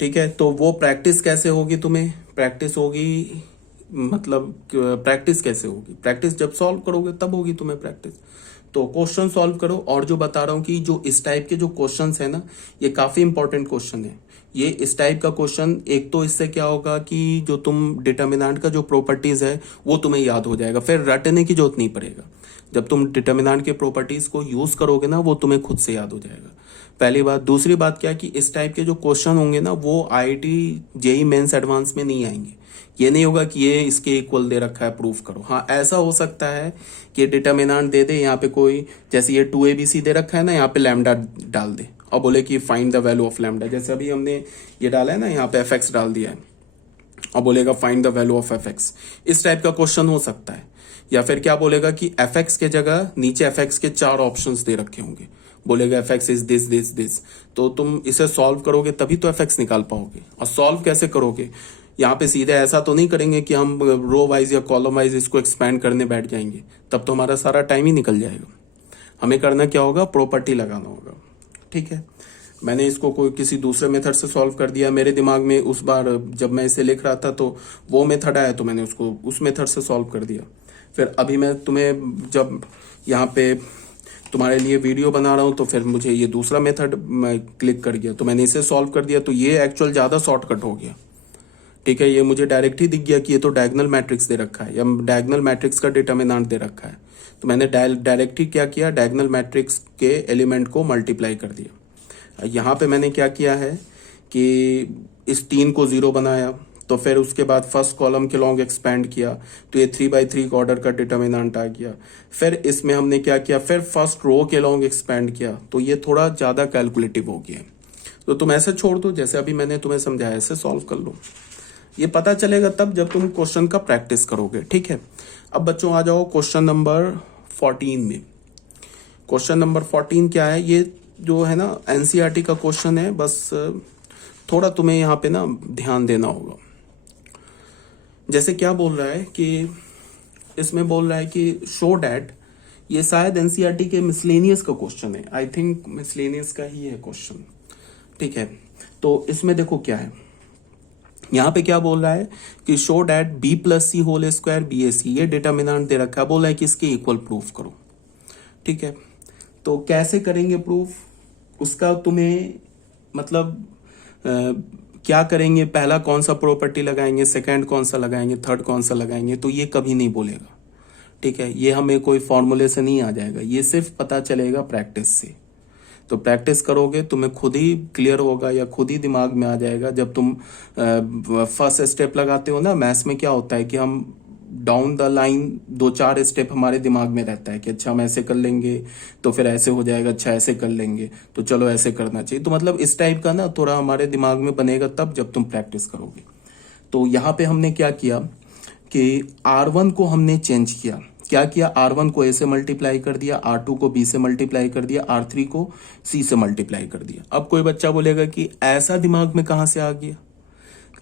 ठीक है, तो वो प्रैक्टिस कैसे होगी, तुम्हें प्रैक्टिस होगी, मतलब प्रैक्टिस कैसे होगी, प्रैक्टिस जब सॉल्व करोगे तब होगी तुम्हें प्रैक्टिस। तो क्वेश्चन सॉल्व करो। और जो बता रहा हूँ कि जो इस टाइप के जो क्वेश्चंस है ना, ये काफी इंपॉर्टेंट क्वेश्चन है। ये इस टाइप का क्वेश्चन, एक तो इससे क्या होगा कि जो तुम डिटर्मिनेंट का जो प्रॉपर्टीज है वो तुम्हें याद हो जाएगा, फिर रटने की जरूरत नहीं पड़ेगा। जब तुम डिटर्मिनेंट के प्रॉपर्टीज को यूज करोगे ना, वो तुम्हें खुद से याद हो जाएगा, पहली बात। दूसरी बात क्या कि इस टाइप के जो क्वेश्चन होंगे ना, वो आईआईटी जेई मेंस एडवांस में नहीं आएंगे। ये नहीं होगा कि ये इसके इक्वल दे रखा है, प्रूफ करो। हाँ, ऐसा हो सकता है कि डिटर्मिनेंट दे दे यहाँ पे कोई, जैसे ये 2abc दे रखा है ना, यहाँ पे लैम्डा डाल दे और बोले कि find the value of lambda, जैसे अभी हमने ये डाला है ना, यहाँ पे एफ डाल दिया है और बोलेगा find the value of F. इस टाइप का क्वेश्चन हो सकता है। या फिर क्या बोलेगा कि एफ के जगह नीचे एफ के 4 ऑप्शंस दे रखे होंगे, बोलेगा F is this this this. तो तुम इसे सॉल्व करोगे तभी तो एफ निकाल पाओगे। और सॉल्व कैसे करोगे, यहाँ पे सीधे ऐसा तो नहीं करेंगे कि हम रो वाइज या कॉलम वाइज इसको एक्सपैंड करने बैठ जाएंगे, तब तो हमारा सारा टाइम ही निकल जाएगा। हमें करना क्या होगा, प्रॉपर्टी लगाना होगा। ठीक है, मैंने इसको कोई किसी दूसरे मेथड से सॉल्व कर दिया। मेरे दिमाग में उस बार जब मैं इसे लिख रहा था तो वो मेथड आया, तो मैंने उसको उस मेथड से सॉल्व कर दिया। फिर अभी मैं तुम्हें जब यहाँ पे तुम्हारे लिए वीडियो बना रहा हूँ, तो फिर मुझे ये दूसरा मेथड क्लिक कर गया, तो मैंने इसे सॉल्व कर दिया, तो ये एक्चुअल ज़्यादा शॉर्टकट हो गया। ठीक है, ये मुझे डायरेक्ट ही दिख गया कि ये तो डायगोनल मैट्रिक्स दे रखा है या डायगोनल मैट्रिक्स का डिटर्मिनेंट दे रखा है। तो मैंने डायरेक्ट ही क्या किया, डायगोनल मैट्रिक्स के एलिमेंट को मल्टीप्लाई कर दिया। यहाँ पे मैंने क्या किया है कि इस 3 को 0 बनाया, तो फिर उसके बाद फर्स्ट कॉलम के लॉन्ग एक्सपैंड किया, तो ये 3/3 का ऑर्डर का डिटर्मिनेंट आ गया। फिर इसमें हमने क्या किया, फिर फर्स्ट रो के लॉन्ग एक्सपैंड किया, तो ये थोड़ा ज़्यादा कैलकुलेटिव हो गया। तो तुम ऐसे छोड़ दो, जैसे अभी मैंने तुम्हें समझाया, ऐसे सॉल्व कर लो। ये पता चलेगा तब जब तुम क्वेश्चन का प्रैक्टिस करोगे। ठीक है, अब बच्चों आ जाओ क्वेश्चन नंबर 14 में। क्वेश्चन नंबर 14 क्या है, ये जो है ना एनसीईआरटी का क्वेश्चन है, बस थोड़ा तुम्हें यहाँ पे ना ध्यान देना होगा। जैसे क्या बोल रहा है कि इसमें बोल रहा है कि शो डैट, ये शायद एनसीईआरटी के मिसलेनियस का क्वेश्चन है, आई थिंक मिसलेनियस का ही है क्वेश्चन। ठीक है, तो इसमें देखो क्या है, यहाँ पे क्या बोल रहा है कि show that b plus C whole square BAC, ये डिटर्मिनेंट दे रखा है, बोल रहा है कि इसके इक्वल प्रूफ करो। ठीक है, तो कैसे करेंगे प्रूफ, उसका तुम्हें मतलब क्या करेंगे, पहला कौन सा प्रॉपर्टी लगाएंगे, सेकंड कौन सा लगाएंगे, थर्ड कौन सा लगाएंगे, तो ये कभी नहीं बोलेगा। ठीक है, ये हमें कोई फॉर्मूले से नहीं आ जाएगा, ये सिर्फ पता चलेगा प्रैक्टिस से। तो प्रैक्टिस करोगे तुम्हें खुद ही क्लियर होगा या खुद ही दिमाग में आ जाएगा। जब तुम फर्स्ट स्टेप लगाते हो ना, मैथ्स में क्या होता है कि हम डाउन द लाइन 2-4 स्टेप हमारे दिमाग में रहता है कि अच्छा हम ऐसे कर लेंगे तो फिर ऐसे हो जाएगा, अच्छा ऐसे कर लेंगे तो चलो ऐसे करना चाहिए। तो मतलब इस टाइप का ना थोड़ा हमारे दिमाग में बनेगा तब जब तुम प्रैक्टिस करोगे। तो यहाँ पे हमने क्या किया कि R1 को हमने चेंज किया। क्या किया, R1 को A से मल्टीप्लाई कर दिया, R2 को B से मल्टीप्लाई कर दिया, R3 को C से मल्टीप्लाई कर दिया। अब कोई बच्चा बोलेगा कि ऐसा दिमाग में कहाँ से आ गया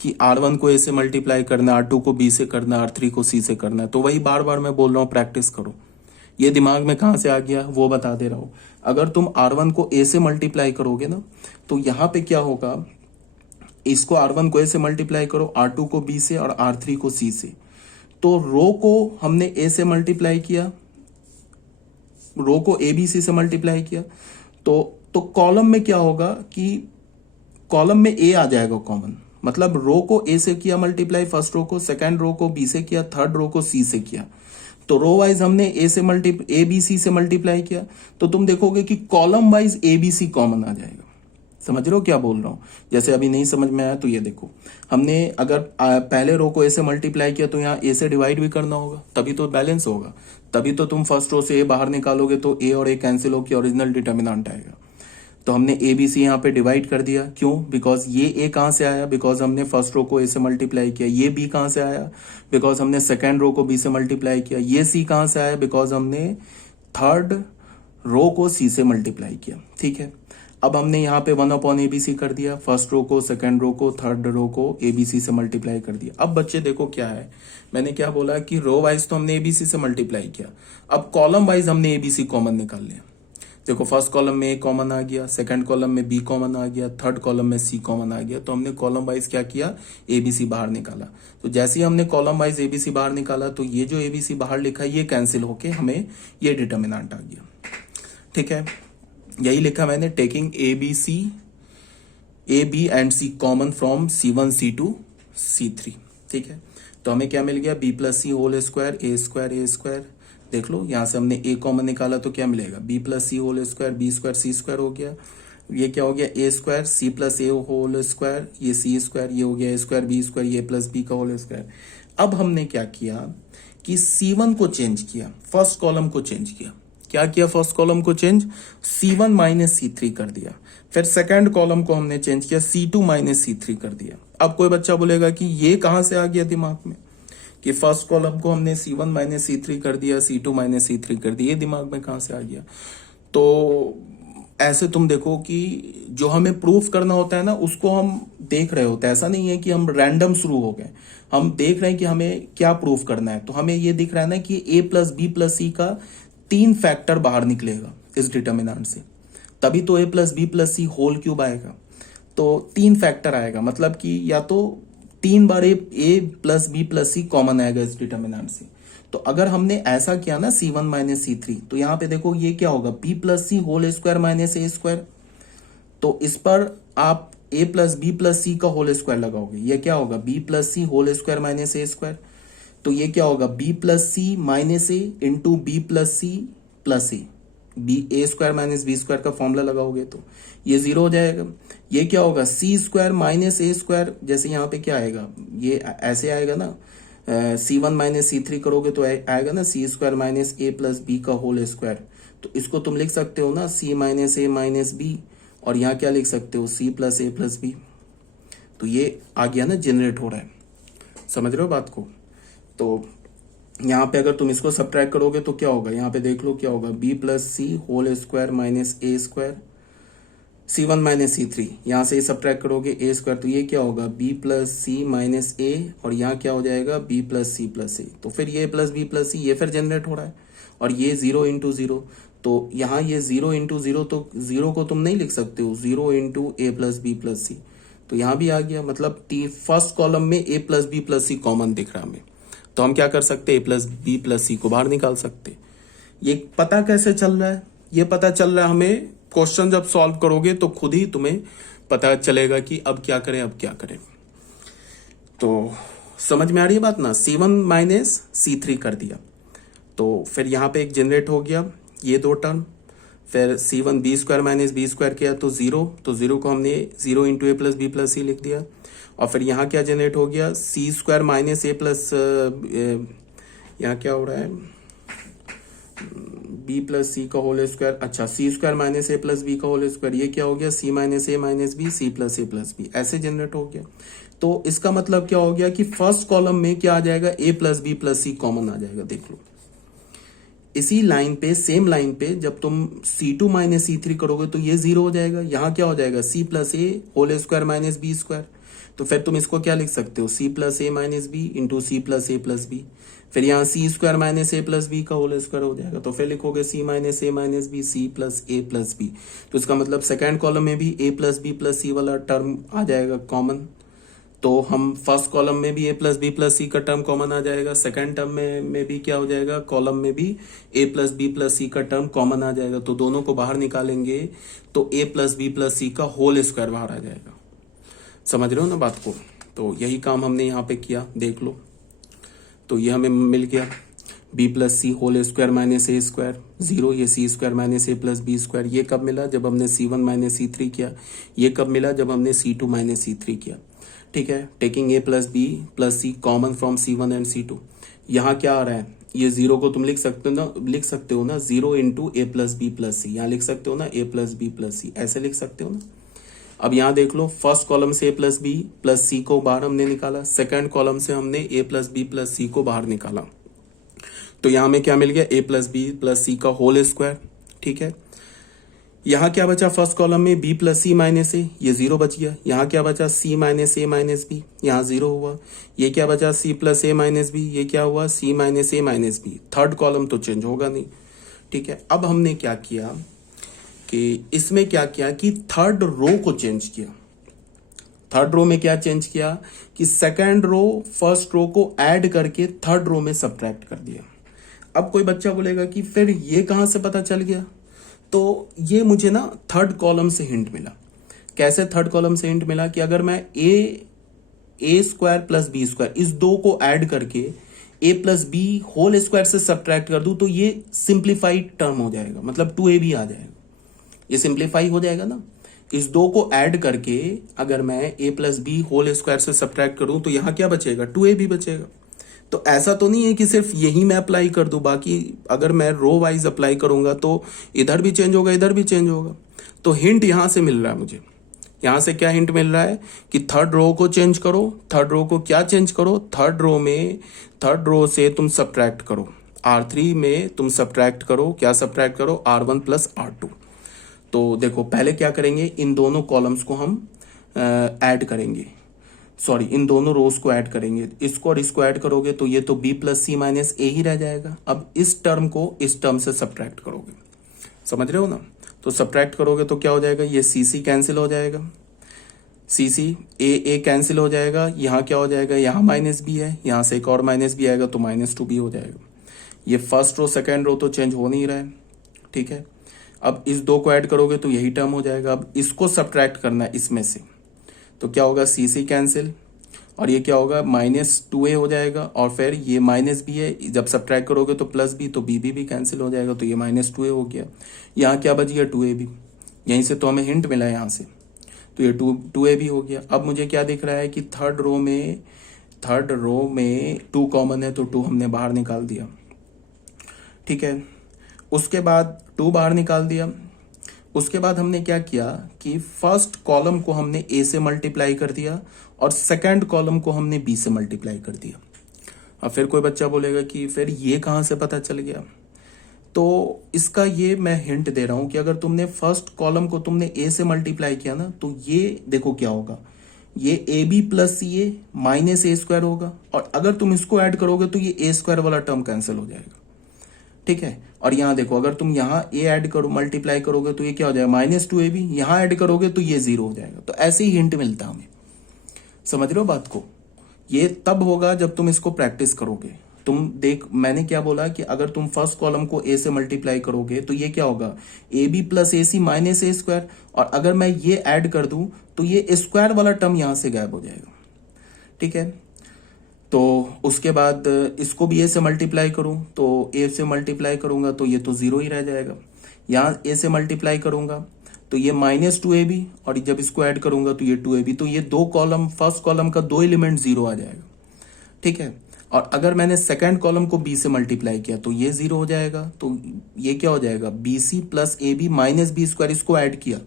कि R1 को A से मल्टीप्लाई करना, R2 को B से करना, R3 को C से करना है। तो वही बार बार मैं बोल रहा हूँ प्रैक्टिस करो। ये दिमाग में कहाँ से आ गया वो बता दे रहा हूँ। अगर तुम R1 को A से मल्टीप्लाई करोगे ना, तो यहाँ पे क्या होगा, इसको R1 को A से मल्टीप्लाई करो, R2 को B से और R3 को C से। तो रो को हमने A से मल्टीप्लाई किया, रो को ABC से मल्टीप्लाई किया, तो कॉलम में क्या होगा कि कॉलम में A आ जाएगा कॉमन। मतलब रो को A से किया मल्टीप्लाई फर्स्ट रो को, सेकंड रो को B से किया, थर्ड रो को C से किया। तो रो वाइज हमने ABC से मल्टीप्लाई किया, तो तुम देखोगे कि कॉलम वाइज ABC कॉमन आ जाएगा। समझ रहे हो क्या बोल रहा हूँ। जैसे अभी नहीं समझ में आया तो ये देखो, हमने अगर पहले रो को A से मल्टीप्लाई किया तो यहाँ A से डिवाइड भी करना होगा, तभी तो बैलेंस होगा। तभी तो तुम फर्स्ट रो से A बाहर निकालोगे तो A और A कैंसिल होकर ओरिजिनल डिटर्मिनेंट आएगा। तो हमने ABC यहाँ पे डिवाइड कर दिया, क्यों, बिकॉज ये A कहाँ से आया, बिकॉज हमने फर्स्ट रो को A से मल्टीप्लाई किया। ये B कहाँ से आया, बिकॉज हमने सेकेंड रो को B से मल्टीप्लाई किया। ये C कहाँ से आया, बिकॉज हमने थर्ड रो को C से मल्टीप्लाई किया। ठीक है, अब हमने यहाँ पे 1/ABC कर दिया, फर्स्ट रो को, सेकंड रो को, थर्ड रो को ABC से मल्टीप्लाई कर दिया। अब बच्चे देखो क्या है, मैंने क्या बोला कि रो वाइज तो हमने ABC से मल्टीप्लाई किया, अब कॉलम वाइज हमने ABC कॉमन निकाल लिया। देखो फर्स्ट कॉलम में ए कॉमन आ गया, सेकंड कॉलम में बी कॉमन आ गया, थर्ड कॉलम में सी कॉमन आ गया। तो हमने कॉलम वाइज क्या किया, एबीसी बाहर निकाला। तो जैसे ही हमने कॉलम वाइज एबीसी बाहर निकाला तो ये जो एबीसी बाहर लिखा है ये कैंसिल होके हमें ये डिटर्मिनेंट आ गया। ठीक है, यही लिखा मैंने, taking A B and C common from C1 C2 C3। ठीक है, तो हमें क्या मिल गया, B plus C whole square ए स्क्वायर। देख लो यहां से हमने ए कॉमन निकाला तो क्या मिलेगा, B plus C whole square, B square सी स्क्वायर हो गया। ये क्या हो गया, A square C plus A whole square, ये सी स्क्वायर, ये हो गया ए स्क्वायर बी स्क्वायर, ये प्लस बी का होल स्क्वायर। अब हमने क्या किया कि C1 को चेंज किया, फर्स्ट कॉलम को चेंज किया। क्या किया, फर्स्ट कॉलम को चेंज, C1 माइनस C3 कर दिया। फिर सेकंड कॉलम को हमने चेंज किया, C2 माइनस C3 कर दिया। अब कोई बच्चा बोलेगा कि ये कहां से आ गया दिमाग में, कि फर्स्ट कॉलम को हमने C1 माइनस C3 कर दिया, C2 माइनस C3 कर दिया, ये दिमाग में कहां से आ गया। तो ऐसे तुम देखो कि जो हमें प्रूफ करना होता है ना, उसको हम देख रहे होते हैं। ऐसा नहीं है कि हम रैंडम शुरू हो गए, हम देख रहे हैं कि हमें क्या प्रूफ करना है। तो हमें ये दिख रहा है ना कि ए प्लस बी प्लस सी का 3 फैक्टर बाहर निकलेगा इस डिटर्मिनेंट से, तभी तो ए plus B plus C whole cube आएगा। तो 3 फैक्टर आएगा, मतलब कि या तो 3 बार ए plus B plus C common आएगा इस डिटर्मिनेंट से। तो अगर हमने ऐसा किया ना C1 माइनस C3, तो यहां पे देखो ये क्या होगा, B plus C whole square minus A square. तो इस पर आप A plus B plus C का होल स्क्वायर लगाओगे, ये क्या होगा, B plus C whole square minus A square. तो ये क्या होगा, B plus C minus A into B plus C plus A, B A square minus B square का फॉर्मूला लगाओगे तो ये 0 हो जाएगा। ये क्या होगा, C square minus A square, जैसे यहाँ पे क्या आएगा, ये ऐसे आएगा ना, C1 माइनस C3 करोगे तो आएगा ना सी square minus A plus B का होल स्क्वायर। तो इसको तुम लिख सकते हो ना C minus A minus B, और यहाँ क्या लिख सकते हो, C plus A plus B. तो ये आ गया ना, जनरेट हो रहा है, समझ रहे हो बात को। तो यहाँ पे अगर तुम इसको सब्ट्रैक्ट करोगे तो क्या होगा, यहाँ पे देख लो क्या होगा, B plus C whole square minus A square, C1 minus C3, यहाँ से सब्ट्रैक्ट करोगे ए स्क्वायर, तो ये क्या होगा, बी प्लस सी माइनस ए, और यहाँ क्या हो जाएगा, बी प्लस सी प्लस ए। तो फिर ये प्लस बी प्लस सी, ये फिर जनरेट हो रहा है, और ये 0 इंटू 0। तो यहाँ ये 0 इंटू 0, तो 0 को तुम नहीं लिख सकते हो, 0 into A plus B plus सी। तो यहाँ भी आ गया, मतलब फर्स्ट कॉलम में ए plus B plus C common दिख रहा हमें। तो हम क्या कर सकते हैं, ए प्लस बी प्लस सी को बाहर निकाल सकते। ये पता कैसे चल रहा है, ये पता चल रहा है हमें, क्वेश्चन जब सॉल्व करोगे तो खुद ही तुम्हें पता चलेगा कि अब क्या करें, अब क्या करें। तो समझ में आ रही है बात ना, C1 माइनस C3 कर दिया, तो फिर यहाँ पे एक जनरेट हो गया ये 2 टर्म। फिर C1 B square minus B square किया तो 0, तो 0 को हमने 0 into A plus B plus C लिख दिया। और फिर यहाँ क्या जनरेट हो गया, C square minus A plus, यहाँ क्या हो रहा है, बी प्लस सी का होल स्क्वायर, अच्छा सी square minus A plus B का होल स्क्वायर, ये क्या हो गया, सी minus A minus B, C plus A plus B, ऐसे जनरेट हो गया। तो इसका मतलब क्या हो गया कि फर्स्ट कॉलम में क्या आ जाएगा, ए plus B plus C common आ जाएगा। देख लो इसी लाइन पे, सेम लाइन पे जब तुम C2 माइनस C3 करोगे तो ये 0 हो जाएगा। यहाँ क्या हो जाएगा, C plus A whole square minus B square. तो फिर तुम इसको क्या लिख सकते हो, C plus A minus B into C plus A plus B. फिर यहाँ C square minus A plus B का होल स्क्वायर हो जाएगा, तो फिर लिखोगे C minus A minus B, C plus A plus B. तो इसका मतलब सेकेंड कॉलम में भी A plus B plus C वाला टर्म आ जाएगा कॉमन। तो हम फर्स्ट कॉलम में भी A plus B plus C का टर्म कॉमन आ जाएगा, सेकंड टर्म में भी क्या हो जाएगा, कॉलम में भी A plus B plus C का टर्म कॉमन आ जाएगा। तो दोनों को बाहर निकालेंगे तो ए प्लस बी प्लस सी का होल स्क्वायर बाहर आ जाएगा। समझ रहे हो ना बात को। तो यही काम हमने यहाँ पे किया, देख लो। तो ये हमें मिल गया B plus C whole square minus A square 0, ये सी square minus A plus B square. ये कब मिला, जब हमने C1 माइनस C3 किया। ये कब मिला, जब हमने C2 माइनस C3 किया। ठीक है, taking A plus B plus C common from C1 and C2। यहाँ क्या आ रहा है, ये 0 को तुम लिख सकते हो ना 0 into A plus B plus सी। यहाँ लिख सकते हो ना ए प्लस बी प्लस सी, ऐसे लिख सकते हो ना। अब यहाँ देख लो, फर्स्ट कॉलम से ए प्लस बी प्लस सी को बाहर हमने निकाला, सेकेंड कॉलम से हमने ए प्लस बी प्लस सी को बाहर निकाला। तो यहाँ में क्या मिल गया, ए प्लस बी प्लस सी का होल स्क्वायर। ठीक है, यहाँ क्या बचा, फर्स्ट कॉलम में बी प्लस सी माइनस ए, ये 0 बच गया। यहाँ क्या बचा, सी माइनस ए माइनस बी, यहाँ 0 हुआ। ये क्या बचा, सी प्लस ए माइनस बी, ये क्या हुआ, सी minus A minus B. Third column तो चेंज होगा नहीं। ठीक है, अब हमने क्या किया कि इसमें क्या किया कि थर्ड रो को चेंज किया। थर्ड रो में क्या चेंज किया कि सेकंड रो फर्स्ट रो को ऐड करके थर्ड रो में सब्ट्रैक्ट कर दिया। अब कोई बच्चा बोलेगा कि फिर ये कहां से पता चल गया, तो ये मुझे ना थर्ड कॉलम से हिंट मिला। कैसे थर्ड कॉलम से हिंट मिला कि अगर मैं ए स्क्वायर प्लस बी स्क्वायर इस दो को ऐड करके ए प्लस बी होल स्क्वायर से सब्ट्रैक्ट कर दूं तो ये सिंप्लीफाइड टर्म हो जाएगा, मतलब 2ab आ जाएगा। ये सिंप्लीफाई हो जाएगा ना। इस दो को ऐड करके अगर मैं ए प्लस बी होल स्क्वायर से सब्ट्रैक्ट करूं तो यहां क्या बचेगा, 2ab बचेगा। तो ऐसा तो नहीं है कि सिर्फ यही मैं अप्लाई कर दूं, बाकी अगर मैं रो वाइज अप्लाई करूंगा तो इधर भी चेंज होगा इधर भी चेंज होगा। तो हिंट यहां से मिल रहा है मुझे। यहां से क्या हिंट मिल रहा है कि थर्ड रो को चेंज करो। थर्ड रो को क्या चेंज करो, थर्ड रो से तुम सब्ट्रैक्ट करो, R3 में तुम सब्ट्रैक्ट करो, क्या सब्ट्रैक्ट करो, R1 प्लस R2। तो देखो पहले क्या करेंगे, इन दोनों कॉलम्स को हम ऐड करेंगे, सॉरी इन दोनों रोज को ऐड करेंगे। इसको और इसको ऐड करोगे तो ये तो b प्लस सी माइनस ए ही रह जाएगा। अब इस टर्म को इस टर्म से सब्ट्रैक्ट करोगे, समझ रहे हो ना। तो सब्ट्रैक्ट करोगे तो क्या हो जाएगा, ये सी कैंसिल हो जाएगा, सी ए कैंसिल हो जाएगा। यहाँ क्या हो जाएगा, यहाँ माइनस बी है, यहाँ से एक और माइनस बी आएगा तो -2b हो जाएगा। ये फर्स्ट रो सेकेंड रो तो चेंज हो नहीं रहा है, ठीक है। अब इस दो को ऐड करोगे तो यही टर्म हो जाएगा। अब इसको सब्ट्रैक्ट करना है इसमें से, तो क्या होगा, सी कैंसिल और ये क्या होगा, -2a हो जाएगा। और फिर ये माइनस बी है, जब सब्ट्रैक्ट करोगे तो प्लस बी, तो बी कैंसिल हो जाएगा, तो ये -2a हो गया। यहाँ क्या बच गया, 2ab। यहीं से तो हमें हिंट मिला है यहाँ से, तो ये 2ab हो गया। अब मुझे क्या दिख रहा है कि थर्ड रो में 2 कॉमन है तो 2 हमने बाहर निकाल दिया, ठीक है। उसके बाद 2 बाहर निकाल दिया। उसके बाद हमने क्या किया कि फर्स्ट कॉलम को हमने ए से मल्टीप्लाई कर दिया और सेकंड कॉलम को हमने बी से मल्टीप्लाई कर दिया। अब फिर कोई बच्चा बोलेगा कि फिर ये कहां से पता चल गया, तो इसका ये मैं हिंट दे रहा हूं कि अगर तुमने फर्स्ट कॉलम को तुमने ए से मल्टीप्लाई किया ना, तो ये देखो क्या होगा, ये A B plus C A minus A square होगा। और अगर तुम इसको ऐड करोगे तो ये ए स्क्वायर वाला टर्म कैंसिल हो जाएगा, ठीक है। और यहाँ देखो अगर तुम यहाँ ए ऐड करो मल्टीप्लाई करोगे तो ये क्या हो जाएगा, -2ab। यहाँ ऐड करोगे तो ये 0 हो जाएगा। तो ऐसे ही हिंट मिलता है हमें, समझ रहे हो बात को। ये तब होगा जब तुम इसको प्रैक्टिस करोगे। तुम देख, मैंने क्या बोला कि अगर तुम फर्स्ट कॉलम को ए से मल्टीप्लाई करोगे तो ये क्या होगा, A B plus A C minus A square. और अगर मैं ये ऐड कर दूं तो ये स्क्वायर वाला टर्म यहां से गायब हो जाएगा, ठीक है। तो उसके बाद इसको भी ए से मल्टीप्लाई करूं तो ए से मल्टीप्लाई करूंगा तो ये तो 0 ही रह जाएगा। यहाँ ए से मल्टीप्लाई करूंगा तो ये -2ab और जब इसको ऐड करूंगा तो ये 2ab। तो ये दो कॉलम, फर्स्ट कॉलम का 2 एलिमेंट 0 आ जाएगा, ठीक है। और अगर मैंने सेकंड कॉलम को बी से मल्टीप्लाई किया तो ये 0 हो जाएगा। तो ये क्या हो जाएगा, B C plus A B minus B square, इसको ऐड किया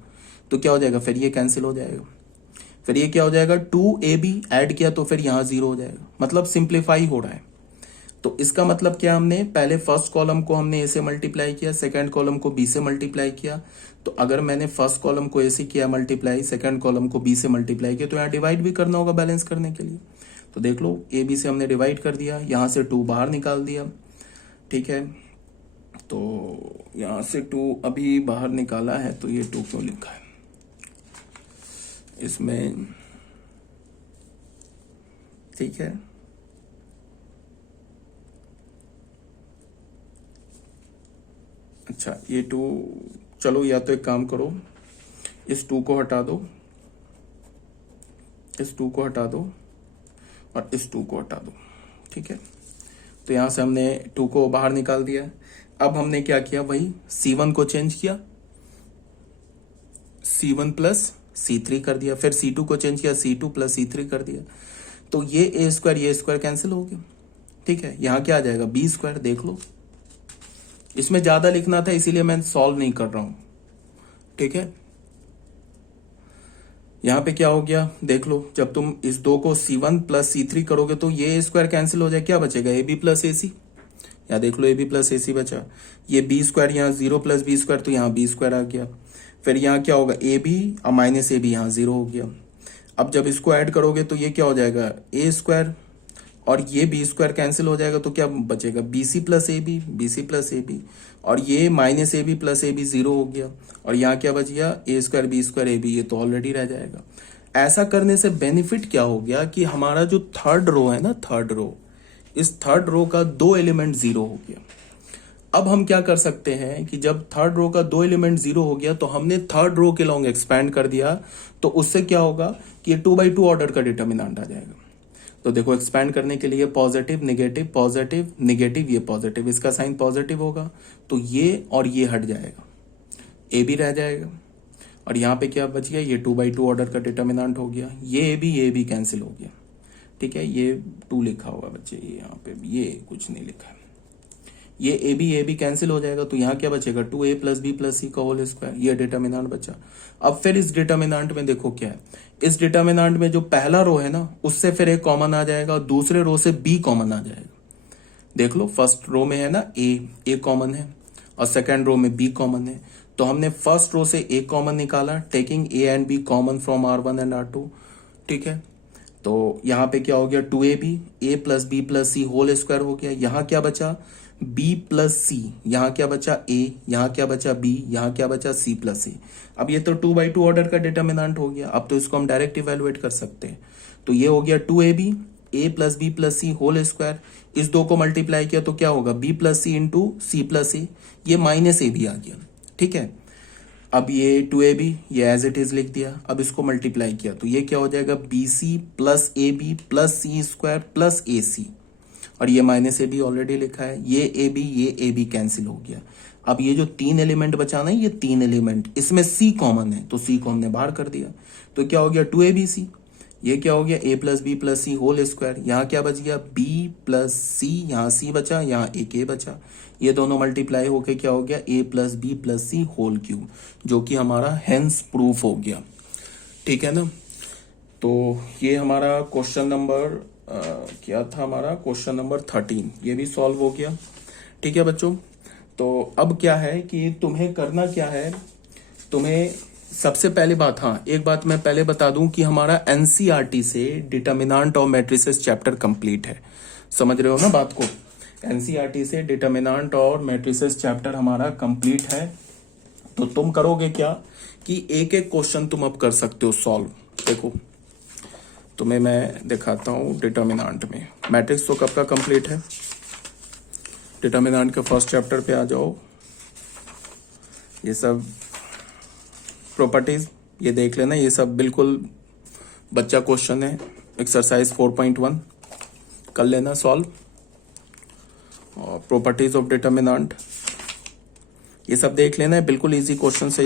तो क्या हो जाएगा, फिर ये कैंसिल हो जाएगा। फिर ये क्या हो जाएगा, 2ab ऐड किया तो फिर यहाँ 0 हो जाएगा, मतलब सिंप्लीफाई हो रहा है। तो इसका मतलब क्या, हमने पहले फर्स्ट कॉलम को हमने ए से मल्टीप्लाई किया, सेकंड कॉलम को बी से मल्टीप्लाई किया। तो अगर मैंने फर्स्ट कॉलम को ए से किया मल्टीप्लाई, सेकंड कॉलम को बी से मल्टीप्लाई किया, तो यहाँ डिवाइड भी करना होगा बैलेंस करने के लिए। तो देख लो, ए बी से हमने डिवाइड कर दिया, यहाँ से 2 बाहर निकाल दिया, ठीक है। तो यहाँ से 2 अभी बाहर निकाला है, तो ये 2 क्यों लिखा है इसमें, ठीक है। अच्छा, ये 2, चलो या तो एक काम करो, इस 2 को हटा दो, इस 2 को हटा दो और इस 2 को हटा दो, ठीक है। तो यहां से हमने 2 को बाहर निकाल दिया। अब हमने क्या किया, वही C1 को चेंज किया, C1 प्लस C3 कर दिया। फिर C2 को चेंज किया, C2 प्लस C3 कर दिया। तो ये स्क्वायर कैंसिल हो गया, ठीक है। यहां क्या आ जाएगा, बी स्क्वायर। देख लो, इसमें ज्यादा लिखना था इसीलिए मैं सॉल्व नहीं कर रहा हूं, ठीक है। यहां पे क्या हो गया, देख लो, जब तुम इस 2 को C1 प्लस C3 करोगे तो ये स्क्वायर कैंसिल हो जाए, क्या बचेगा, ए बी प्लस ए सी। या देख लो, ए बी प्लस ए सी बचा। ये बी स्क्वायर, यहाँ 0 प्लस बी स्क्वायर, तो यहाँ बी स्क्वायर आ गया। फिर यहाँ क्या होगा, ए बी और माइनस ए बी, यहाँ 0 हो गया। अब जब इसको ऐड करोगे तो ये क्या हो जाएगा, ए स्क्वायर और ये बी स्क्वायर कैंसिल हो जाएगा तो क्या बचेगा, B C plus A B, B C plus A B, और ये minus A B plus A B 0 हो गया, और यहाँ क्या बच गया, A square B square A B, ये तो ऑलरेडी रह जाएगा। ऐसा करने से बेनिफिट क्या हो गया कि हमारा जो थर्ड रो है ना, थर्ड रो, इस थर्ड रो का 2 एलिमेंट 0 हो गया। अब हम क्या कर सकते हैं कि जब थर्ड रो का 2 एलिमेंट 0 हो गया तो हमने थर्ड रो के लॉन्ग एक्सपैंड कर दिया, तो उससे क्या होगा कि ये 2/2 ऑर्डर का डिटर्मिनेंट आ जाएगा। तो देखो एक्सपैंड करने के लिए पॉजिटिव नेगेटिव नेगेटिव, ये पॉजिटिव, इसका साइन पॉजिटिव होगा, तो ये और ये हट जाएगा, ए भी रह जाएगा, और यहाँ पे क्या बच गया, ये 2/2 ऑर्डर का डिटर्मिनेंट हो गया, ये भी कैंसिल हो गया। ठीक है, ये 2 लिखा होगा बच्चे, ये यहाँ पे ये कुछ नहीं लिखा है, ये ए बी कैंसिल हो जाएगा, तो यहाँ क्या बचेगा, 2a plus B plus C का होल स्क्वायर, ये डिटर्मिनेंट बचा। अब फिर इस डिटर्मिनेंट में देखो क्या है, इस डिटर्मिनेंट में जो पहला रो है ना, उससे फिर एक कॉमन आ जाएगा और दूसरे रो से बी कॉमन आ जाएगा। देख लो, फर्स्ट रो में है ना ए कॉमन है, और सेकेंड रो में बी कॉमन है, तो हमने फर्स्ट रो से ए कॉमन निकाला, taking A and B common from R1 and R2। ठीक है, तो यहाँ पे क्या हो गया, 2ab, a plus B plus C whole square हो गया। यहाँ क्या बचा, b प्लस सी, यहाँ क्या बचा a, यहाँ क्या बचा b, यहाँ क्या बचा c प्लस a। अब ये तो 2/2 ऑर्डर का डिटर्मिनेंट हो गया, अब तो इसको हम डायरेक्ट इवेलुएट कर सकते हैं। तो ये हो गया 2ab, a plus B plus C whole square, इस दो को मल्टीप्लाई किया तो क्या होगा, b plus C into C plus a, ये माइनस a भी आ गया। ठीक है, अब ये 2ab ये एज इट इज लिख दिया, अब इसको मल्टीप्लाई किया तो ये क्या हो जाएगा, bc प्लस ab प्लस सी स्क्वायर प्लस ac, और ये माइनस ए बी ऑलरेडी लिखा है, ये ए बी कैंसिल हो गया। अब ये जो 3 एलिमेंट बचाना है, ये 3 एलिमेंट, इसमें c कॉमन है, तो c को हमने बाहर कर दिया, तो क्या हो गया 2abc, ये क्या हो गया a plus B plus C whole square, यहाँ क्या बच गया b प्लस सी, यहाँ c बचा, यहाँ एक a बचा, ये दोनों मल्टीप्लाई होके क्या हो गया a plus B plus C whole cube, जो कि हमारा हेंस प्रूफ हो गया। ठीक है ना, तो ये हमारा क्वेश्चन नंबर क्या था, हमारा क्वेश्चन नंबर 13, ये भी सॉल्व हो गया। ठीक है बच्चों, तो अब क्या है कि तुम्हें करना क्या है, तुम्हें सबसे पहले बात, हाँ एक बात मैं पहले बता दूं कि हमारा एनसीईआरटी से determinant of matrices chapter complete है। समझ रहे हो ना बात को, एनसीईआरटी से डिटर्मिनेंट और मैट्रिसेस चैप्टर हमारा कंप्लीट है। तो तुम करोगे क्या कि एक एक क्वेश्चन तुम अब कर सकते हो सॉल्व। देखो तुम्हें मैं दिखाता हूं, डिटर्मिनेंट में मैट्रिक्स तो कब का कंप्लीट है, डिटर्मिनेंट के फर्स्ट चैप्टर पे आ जाओ, ये सब प्रॉपर्टीज ये देख लेना, ये सब बिल्कुल बच्चा क्वेश्चन है, एक्सरसाइज 4.1 कर लेना सॉल्व, और प्रॉपर्टीज ऑफ डिटर्मिनेंट ये सब देख लेना है, बिल्कुल इजी क्वेश्चन है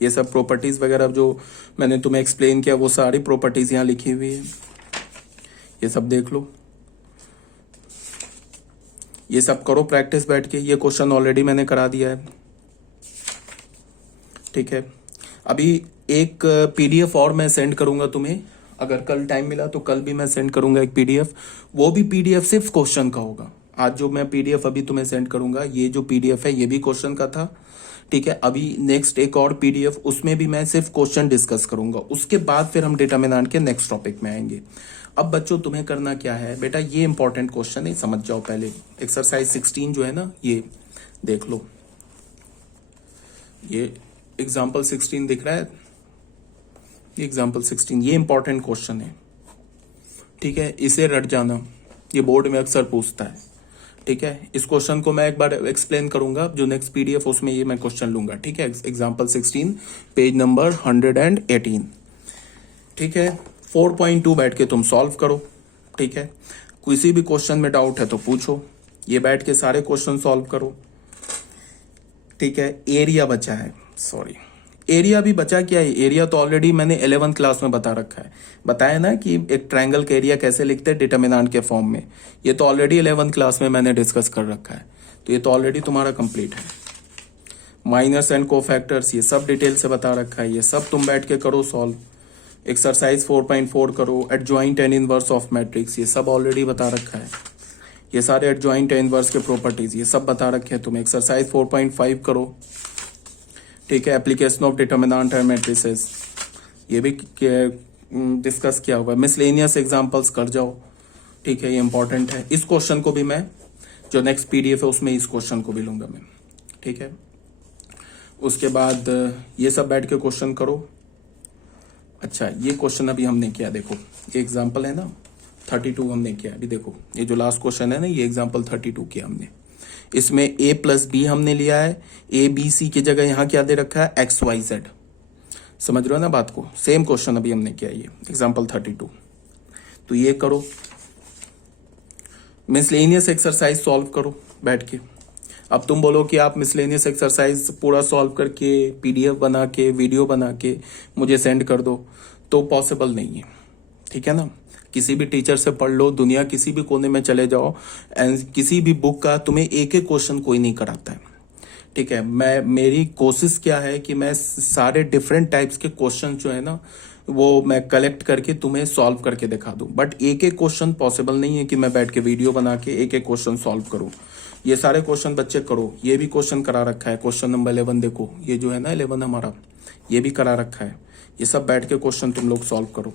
ये सब प्रॉपर्टीज वगैरह जो मैंने तुम्हें एक्सप्लेन किया वो सारी प्रॉपर्टीज यहाँ लिखी हुई है, ये सब देख लो, ये सब करो प्रैक्टिस बैठ के, ये क्वेश्चन ऑलरेडी मैंने करा दिया है। ठीक है, अभी एक पीडीएफ और मैं सेंड करूंगा तुम्हें, अगर कल टाइम मिला तो कल भी मैं सेंड करूंगा एक पीडीएफ, वो भी पीडीएफ सिर्फ क्वेश्चन का होगा। आज जो मैं पीडीएफ अभी तुम्हें सेंड करूंगा, ये जो पीडीएफ है ये भी क्वेश्चन का था। ठीक है, अभी नेक्स्ट एक और पीडीएफ, उसमें भी मैं सिर्फ क्वेश्चन डिस्कस करूंगा, उसके बाद फिर हम डिटर्मिनेंट के नेक्स्ट टॉपिक में आएंगे। अब बच्चों तुम्हें करना क्या है बेटा, ये इंपॉर्टेंट क्वेश्चन है, समझ जाओ पहले। एक्सरसाइज 16 जो है ना, ये देख लो, ये एग्जाम्पल 16 दिख रहा है, ये एग्जाम्पल 16, ये इंपॉर्टेंट क्वेश्चन है। ठीक है, इसे रट जाना, ये बोर्ड में अक्सर पूछता है। ठीक है, इस क्वेश्चन को मैं एक बार एक्सप्लेन करूंगा, जो नेक्स्ट पीडीएफ उसमें ये मैं क्वेश्चन लूंगा। ठीक है, एग्जाम्पल 16 पेज नंबर 118। ठीक है, 4.2 बैठ के तुम सॉल्व करो। ठीक है, किसी भी क्वेश्चन में डाउट है तो पूछो, ये बैठ के सारे क्वेश्चन सॉल्व करो। ठीक है, एरिया बचा है, सॉरी एरिया भी बचा क्या है, एरिया तो ऑलरेडी मैंने 11th क्लास में बता रखा है, बताया ना कि एक ट्रायंगल का एरिया कैसे लिखते हैं डिटर्मिनेंट के फॉर्म में, ये तो ऑलरेडी 11th क्लास में मैंने डिस्कस कर रखा है, तो ये तो ऑलरेडी तुम्हारा कंप्लीट है। माइनस एंड कोफैक्टर्स ये सब डिटेल से बता रखा है, ये सब तुम बैठ के करो सॉल्व। एक्सरसाइज 4.4 करो, adjoint and inverse of matrix ये सब ऑलरेडी बता रखा है, ये सारे एडजॉइंट एंड इनवर्स के प्रॉपर्टीज ये सब बता रखे हैं तुम। एक्सरसाइज 4.5 करो। ठीक है, application of determinant and matrices ये भी डिस्कस किया हुआ है। मिसलेनियस एग्जांपल्स कर जाओ। ठीक है, ये इंपॉर्टेंट है। इस क्वेश्चन को भी मैं, जो नेक्स्ट पीडीएफ है उसमें इस क्वेश्चन को भी लूंगा मैं, ठीक है। उसके बाद ये सब बैठ के क्वेश्चन करो। अच्छा, ये क्वेश्चन अभी हमने किया, देखो ये एग्जाम्पल है ना 32 हमने किया अभी। देखो ये जो लास्ट क्वेश्चन है ना, ये एग्जाम्पल 32 किया हमने। इसमें a प्लस बी हमने लिया है, ए बी सी की जगह यहाँ क्या दे रखा है, एक्स वाई जेड। समझ रहे हो ना बात को। सेम क्वेश्चन अभी हमने किया, ये एग्जाम्पल 32। तो ये करो, मिसलेनियस एक्सरसाइज सॉल्व करो बैठ के। अब तुम बोलो कि आप मिसलेनियस एक्सरसाइज पूरा सॉल्व करके पीडीएफ बना के वीडियो बना के मुझे सेंड कर दो, तो पॉसिबल नहीं है, ठीक है ना। किसी भी टीचर से पढ़ लो, दुनिया किसी भी कोने में चले जाओ, एंड किसी भी बुक का तुम्हें एक एक क्वेश्चन कोई नहीं कराता है, ठीक है। मेरी कोशिश क्या है कि मैं सारे डिफरेंट टाइप्स के क्वेश्चन जो है ना वो मैं कलेक्ट करके तुम्हें सॉल्व करके दिखा दूं, बट एक एक क्वेश्चन पॉसिबल नहीं है कि मैं बैठ के वीडियो बना के एक एक क्वेश्चन सॉल्व करूं। ये सारे क्वेश्चन बच्चे करो। ये भी क्वेश्चन करा रखा है, क्वेश्चन नंबर 11 देखो, ये जो है ना 11 हमारा, ये भी करा रखा है। ये सब बैठ के क्वेश्चन तुम लोग सॉल्व करो,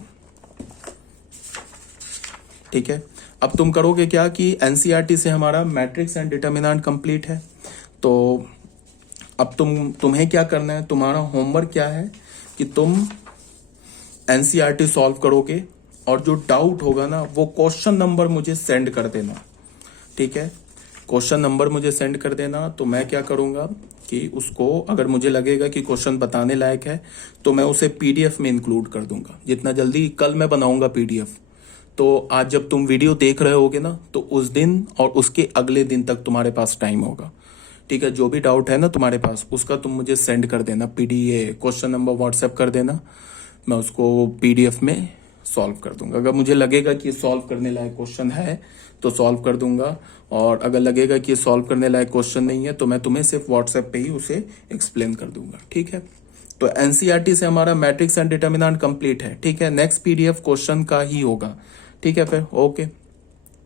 ठीक है। अब तुम करोगे क्या कि एनसीईआरटी से हमारा मैट्रिक्स एंड डिटर्मिनेंट कंप्लीट है। तो अब तुम्हें क्या करना है, तुम्हारा होमवर्क क्या है कि तुम एनसीईआरटी सॉल्व करोगे और जो डाउट होगा ना वो क्वेश्चन नंबर मुझे सेंड कर देना, ठीक है। क्वेश्चन नंबर मुझे सेंड कर देना, तो मैं क्या करूंगा कि उसको, अगर मुझे लगेगा कि क्वेश्चन बताने लायक है तो मैं उसे पीडीएफ में इंक्लूड कर दूंगा। जितना जल्दी कल मैं बनाऊंगा पीडीएफ, तो आज जब तुम वीडियो देख रहे होगे ना तो उस दिन और उसके अगले दिन तक तुम्हारे पास टाइम होगा, ठीक है। जो भी डाउट है ना तुम्हारे पास उसका तुम मुझे सेंड कर देना, क्वेश्चन नंबर व्हाट्सएप कर देना, मैं उसको पीडीएफ में सॉल्व कर दूंगा। अगर मुझे लगेगा कि सॉल्व करने लायक क्वेश्चन है तो सॉल्व कर दूंगा, और अगर लगेगा कि सॉल्व करने लायक क्वेश्चन नहीं है तो मैं तुम्हें सिर्फ व्हाट्सएप पे ही उसे एक्सप्लेन कर दूंगा, ठीक है। तो एनसीईआरटी से हमारा मैट्रिक्स एंड डिटर्मिनेंट कंप्लीट है, ठीक है। नेक्स्ट पीडीएफ क्वेश्चन का ही होगा, ठीक है। फिर ओके।